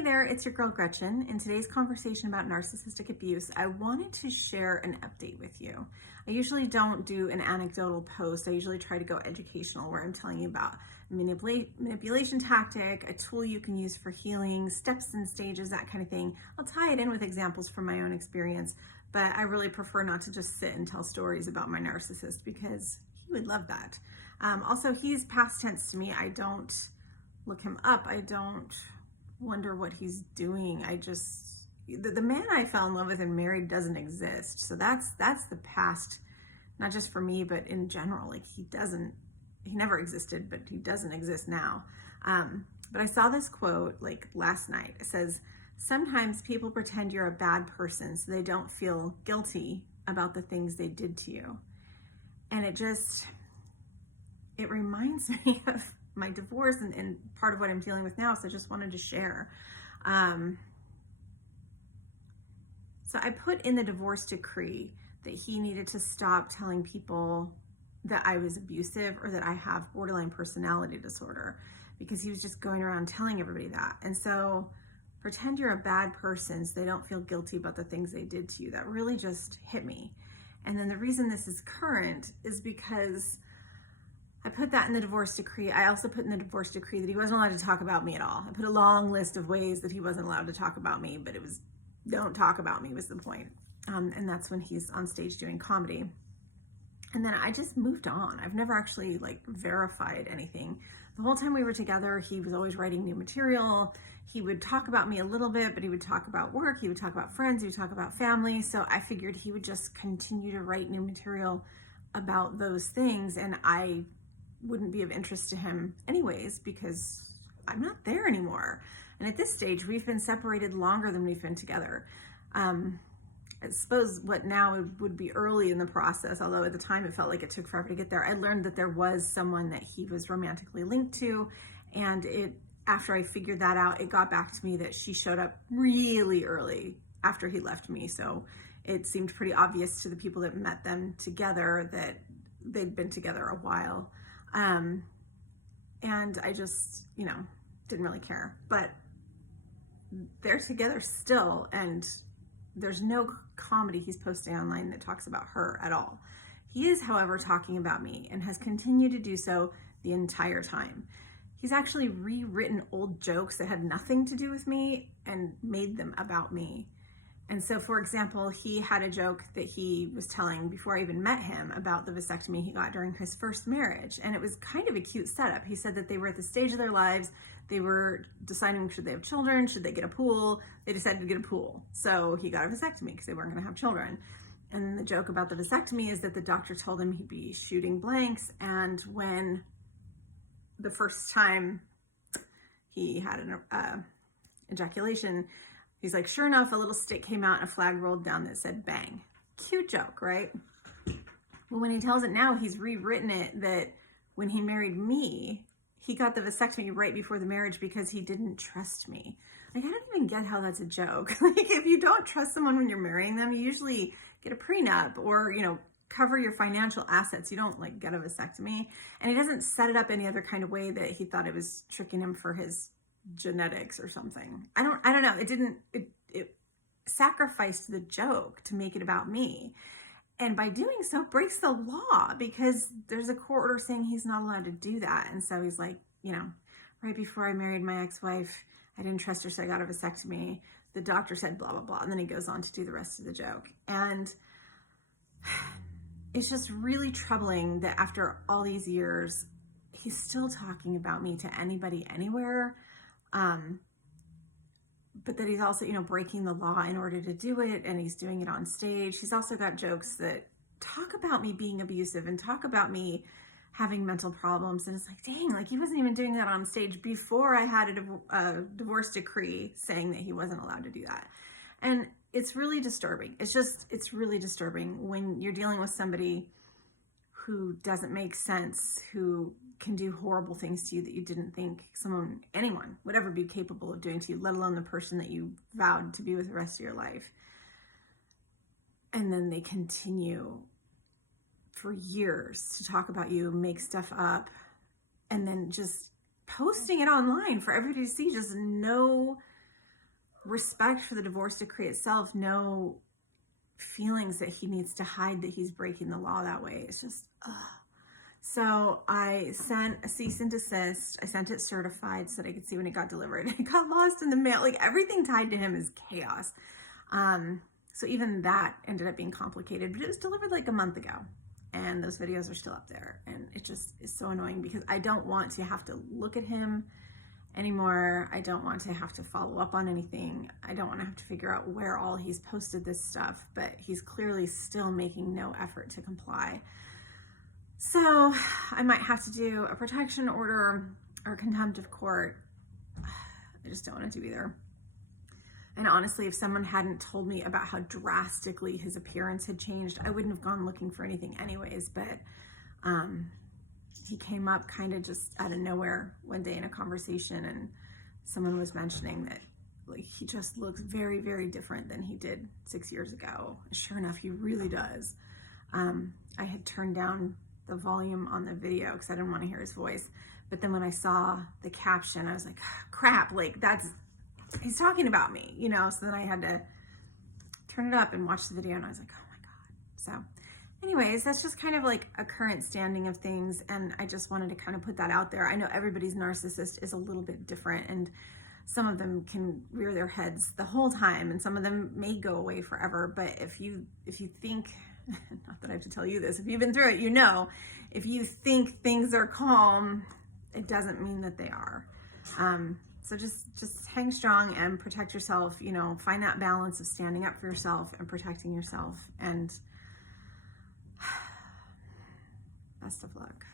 Hey there, it's your girl Gretchen. In today's conversation about narcissistic abuse, I wanted to share an update with you. I usually don't do an anecdotal post. I usually try to go educational, where I'm telling you about manipulation tactic, a tool you can use for healing, steps and stages, that kind of thing. I'll tie it in with examples from my own experience, but I really prefer not to just sit and tell stories about my narcissist because he would love that. Also, he's past tense to me. I don't look him up. I don't wonder what he's doing. The man I fell in love with and married doesn't exist. So that's the past, not just for me, but in general. Like he never existed, but he doesn't exist now. But I saw this quote like last night. It says, sometimes people pretend you're a bad person so they don't feel guilty about the things they did to you. And it reminds me of my divorce and part of what I'm dealing with now. So I just wanted to share. So I put in the divorce decree that he needed to stop telling people that I was abusive or that I have borderline personality disorder, because he was just going around telling everybody that. And so pretend you're a bad person so they don't feel guilty about the things they did to you. That really just hit me. And then the reason this is current is because I put that in the divorce decree. I also put in the divorce decree that he wasn't allowed to talk about me at all. I put a long list of ways that he wasn't allowed to talk about me, but it was, don't talk about me was the point. And that's when he's on stage doing comedy. And then I just moved on. I've never actually verified anything. The whole time we were together, he was always writing new material. He would talk about me a little bit, but he would talk about work. He would talk about friends. He would talk about family. So I figured he would just continue to write new material about those things. And I wouldn't be of interest to him anyways, because I'm not there anymore. And at this stage, we've been separated longer than we've been together. I suppose what now would be early in the process, although at the time it felt like it took forever to get there. I learned that there was someone that he was romantically linked to. And after I figured that out, it got back to me that she showed up really early after he left me. So it seemed pretty obvious to the people that met them together that they'd been together a while. And I just, didn't really care, but they're together still. And there's no comedy he's posting online that talks about her at all. He is, however, talking about me and has continued to do so the entire time. He's actually rewritten old jokes that had nothing to do with me and made them about me. And so, for example, he had a joke that he was telling before I even met him about the vasectomy he got during his first marriage. And it was kind of a cute setup. He said that they were at the stage of their lives. They were deciding, should they have children? Should they get a pool? They decided to get a pool. So he got a vasectomy because they weren't going to have children. And then the joke about the vasectomy is that the doctor told him he'd be shooting blanks. And when the first time he had an ejaculation, he's like, sure enough, a little stick came out and a flag rolled down that said bang. Cute joke, right? Well, when he tells it now, he's rewritten it that when he married me, he got the vasectomy right before the marriage because he didn't trust me. Like, I don't even get how that's a joke. Like, if you don't trust someone when you're marrying them, you usually get a prenup or, cover your financial assets. You don't get a vasectomy. And he doesn't set it up any other kind of way that he thought it was tricking him for his genetics or something. I don't know. It sacrificed the joke to make it about me. And by doing so, breaks the law because there's a court order saying he's not allowed to do that. And so he's like, right before I married my ex-wife, I didn't trust her, so I got a vasectomy. The doctor said blah, blah, blah. And then he goes on to do the rest of the joke. And it's just really troubling that after all these years, he's still talking about me to anybody, anywhere. But that he's also, breaking the law in order to do it, and he's doing it on stage. He's also got jokes that talk about me being abusive and talk about me having mental problems. And it's like, dang, he wasn't even doing that on stage before I had a divorce decree saying that he wasn't allowed to do that. And it's really disturbing. It's really disturbing when you're dealing with somebody who doesn't make sense, who can do horrible things to you that you didn't think anyone would ever be capable of doing to you, let alone the person that you vowed to be with the rest of your life. And then they continue for years to talk about you, make stuff up, and then just posting it online for everybody to see, just no respect for the divorce decree itself, no feelings that he needs to hide that he's breaking the law that way. It's just, ugh. So I sent a cease and desist. I sent it certified so that I could see when it got delivered. It got lost in the mail. Like, everything tied to him is chaos. So even that ended up being complicated, but it was delivered like a month ago, and those videos are still up there. And it just is so annoying because I don't want to have to look at him anymore. I don't want to have to follow up on anything. I don't want to have to figure out where all he's posted this stuff, but he's clearly still making no effort to comply. So I might have to do a protection order or contempt of court. I just don't want to do either. And honestly, if someone hadn't told me about how drastically his appearance had changed, I wouldn't have gone looking for anything anyways. But he came up kind of just out of nowhere one day in a conversation, and someone was mentioning that, like, he just looks very, very different than he did 6 years ago. Sure enough, he really does. I had turned down the volume on the video because I didn't want to hear his voice. But then when I saw the caption, I was like, crap, like, he's talking about me, you know? So then I had to turn it up and watch the video, and I was like, oh my God. So anyways, that's just kind of like a current standing of things. And I just wanted to kind of put that out there. I know everybody's narcissist is a little bit different, and some of them can rear their heads the whole time, and some of them may go away forever. But if you think, not that I have to tell you this, if you've been through it, you know, if you think things are calm, it doesn't mean that they are. So just hang strong and protect yourself, you know, find that balance of standing up for yourself and protecting yourself, and best of luck.